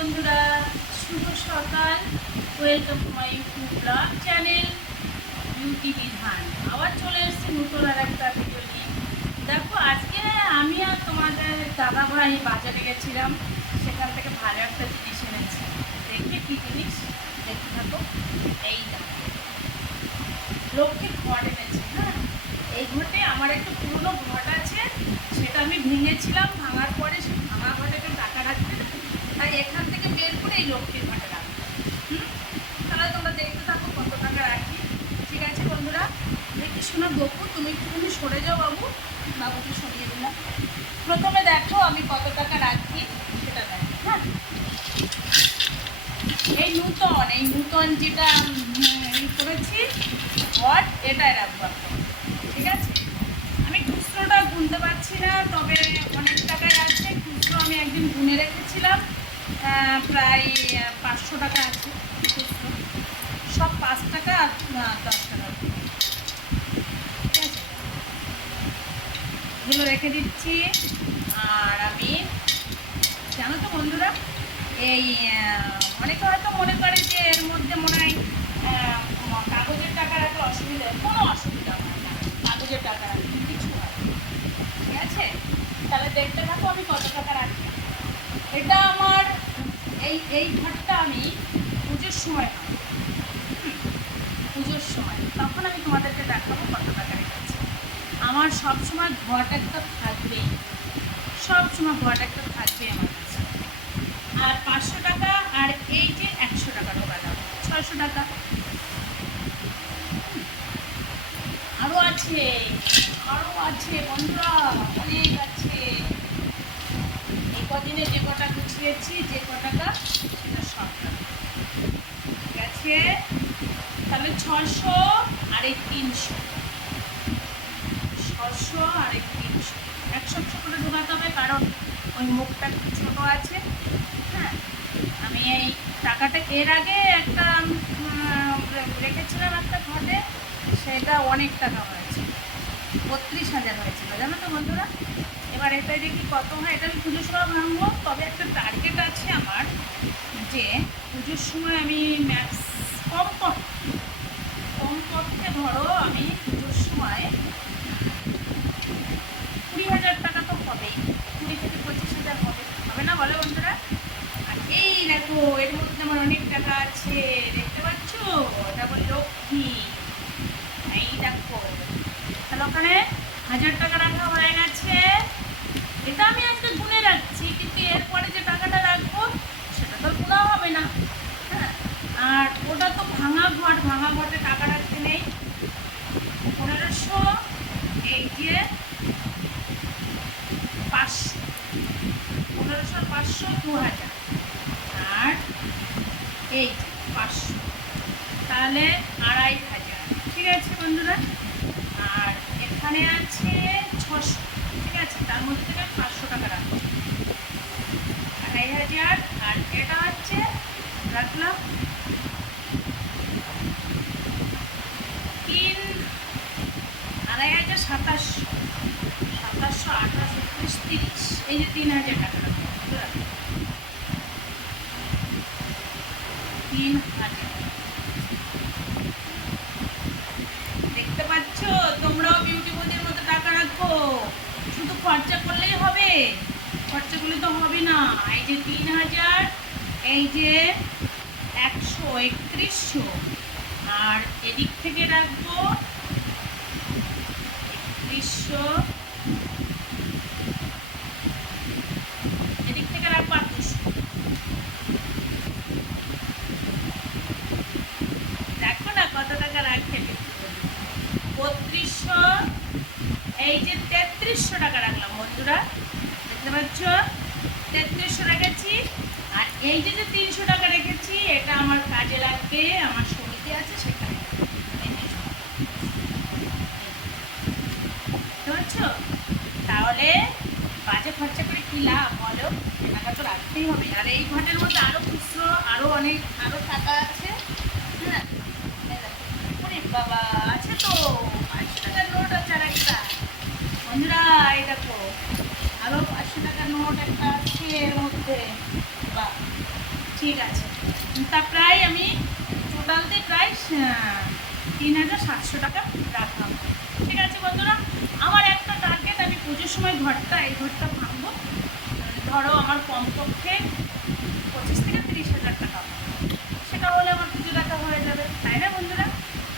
বন্ধুরা, শুভ সকাল। Welcome to my YouTube blog channel beauty বিধান। আবার চলে এসেছি নতুন আর একটা ভিডিও নিয়ে। দেখো, আজকে আমি আর তোমাদের দাদা ভাই বাজারে গেছিলাম, সেখান থেকে ভালো একটা জিনিস এনেছি। দেখে কী জিনিস দেখতে থাকো। এই দেখো, লক্ষ্মীর ঘট এনেছি। হ্যাঁ, এই ঘটে আমার একটা পুরনো ঘট আছে, সেটা আমি ভেঙেছিলাম। ভাঙার পরে সে ভাঙা ঘটে একটু টাকা রাখতে, তাই এখান থেকে বের করে এই লক্ষ্মীর ঘটে রাখবো। তাহলে তোমরা দেখতে থাকো কত টাকা রাখি। ঠিক আছে বন্ধুরা, দেখি শোনা দেখো, তুমি একটুখানি সরে যাও বাবু। বাবুকে সরিয়ে দিলাম। প্রথমে দেখো আমি কত টাকা রাখি সেটা দেখো। হ্যাঁ, এই নূতন যেটা করেছি ঘট, এটাই রাখবো। ঠিক আছে, আমি খুচরোটা গুনতে পারছি না, তবে অনেক টাকায় আছে। খুচরো আমি একদিন গুনে রেখেছিলাম, প্রায় 500 টাকা আছে খুচরো। সব 5 টাকা আর 10 টাকা। ঠিক আছে, এগুলো রেখে দিচ্ছি। আর আমি জানো তো বন্ধুরা, এই অনেকে হয়তো মনে করে যে এর মধ্যে মনে হয় কাগজের টাকা রাখলে অসুবিধা, কোনো অসুবিধা হয় না কাগজের টাকা রাখলে, কিছু হয়। ঠিক আছে, তাহলে দেখতে থাকো আমি কত টাকা রাখি। এটা আমার এই ঘরটা আমি পুজোর সময় পাবো। পুজোর সময় তখন আমি তোমাদেরকে দেখাবো কত টাকা রেখেছি। আমার সবসময় ঘট একটা থাকবেই, সবসময় ঘট একটা থাকবে আমার কাছে। আর 500 টাকা আর এই যে 100 টাকা ঢোকা যাবে, 600 টাকা। আরও আছে, আরও আছে বন্ধুরা, অনেক আছে। এই কদিনে যে কটা গুছিয়েছি, যে কটাকা, সেটা সব টাকা। ঠিক আছে, তাহলে 600 আর এই 300, 600 আর এই 300, 100 করে ঢোকাতে হবে, কারণ ওই মুখটা একটু ছোটো আছে। হ্যাঁ, আমি এই টাকাটা এর আগে একটা রেখেছিলাম একটা ঘটে, সেটা অনেক টাকা হয়েছে, 32,000 হয়েছিল জানো তো বন্ধুরা। এবার এটা দেখি কত হয়। এটা আমি পুজোর সময় ভাঙবো, তবে একটা টার্গেট আছে আমার, যে পুজোর সময় আমি কমপক্ষে ধরো আমি পুজোর সময় 20,000 টাকা তো হবেই, 20 থেকে 25,000 হবে না বলে বন্ধুরা। আর এই দেখো, এর মধ্যে আমার অনেক টাকা আছে, দেখতে পাচ্ছ, এটা বলি লক্ষ্মী। এই দেখো, তাহলে ওখানে 1,000 টাকা রাখা হয়ে গেছে। এটা আমি আজকে গুনে রাখছি, কিন্তু এরপরে যে টাকাটা রাখবো সেটা তো গুণা হবে না। হ্যাঁ, আর ওটা তো ভাঙা ঘট, ভাঙা ঘটে টাকা রাখতে নেই। 1500, এই যে 500, 1500, 500, 2000, আর এই যে 500, তাহলে 2,500। ঠিক আছে বন্ধুরা, আর এখানে আছে 600। ঠিক আছে, তার মধ্যে থেকে 500 টাকা রাখবো, 2,500। আর এটা হচ্ছে রাখলাম 2,500, 2700, 2700, 28, 30, এই যে 3,000 টাকা রাখবো। 3,000 দেখতে পাচ্ছ, তোমরাও বিউটি বন্দির মতো টাকা রাখো। শুধু খরচা করলেই হবে, খরচা করলে তো হবে না। এই যে 3,000, এই যে 100, 3100, আর এদিক থেকে রাখবো 3100, এদিক থেকে রাখবো 800। দেখো না কত টাকা রাখে, 3200, এই যে 3300 টাকা রাখলাম বন্ধুরা, দেখতে পাচ্ছ, 3300 রেখেছি। আর এই যে 300 টাকা রেখেছি, এটা আমার কাজে লাগবে, আমার সমিতি আছে সেখানে। বুঝতে পারছো? তাহলে বাজে খরচা করে কি লাভ বলো, টাকা তো রাখতেই হবে। আর এই ঘটের মধ্যে আরও খুচরো, আরও টাকা আছে। হ্যাঁ, বাবা আছে তো, 500 টাকার নোট আছে আর একটা বন্ধুরা। এই দেখো, আরও 500 টাকার নোট একটা আছে এর মধ্যে। বা ঠিক আছে, তা প্রায় আমি টোটালতে প্রায় 3,700 টাকা রাখলাম। ঠিক আছে বন্ধুরা, আমার একটা টার্গেট, আমি পুজোর সময় এই ঘরটা ভাঙবো। ধরো আমার কমপক্ষে 25,000 থেকে 30,000 টাকা, সেটা হলে আমার পুজো দেখা হয়ে যাবে, তাই না বন্ধুরা?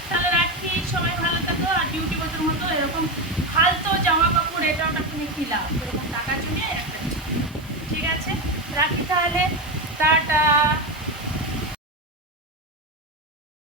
তাহলে রাখি, সবাই ভালো থাকো। আর ডিউটি বছর মতো এরকম ফালতু জামা কাপড় এটা ওটা কিনে কি লাভ, এরকম টাকা জমিয়ে একটা, ঠিক আছে রাখি তাহলে, টাটা।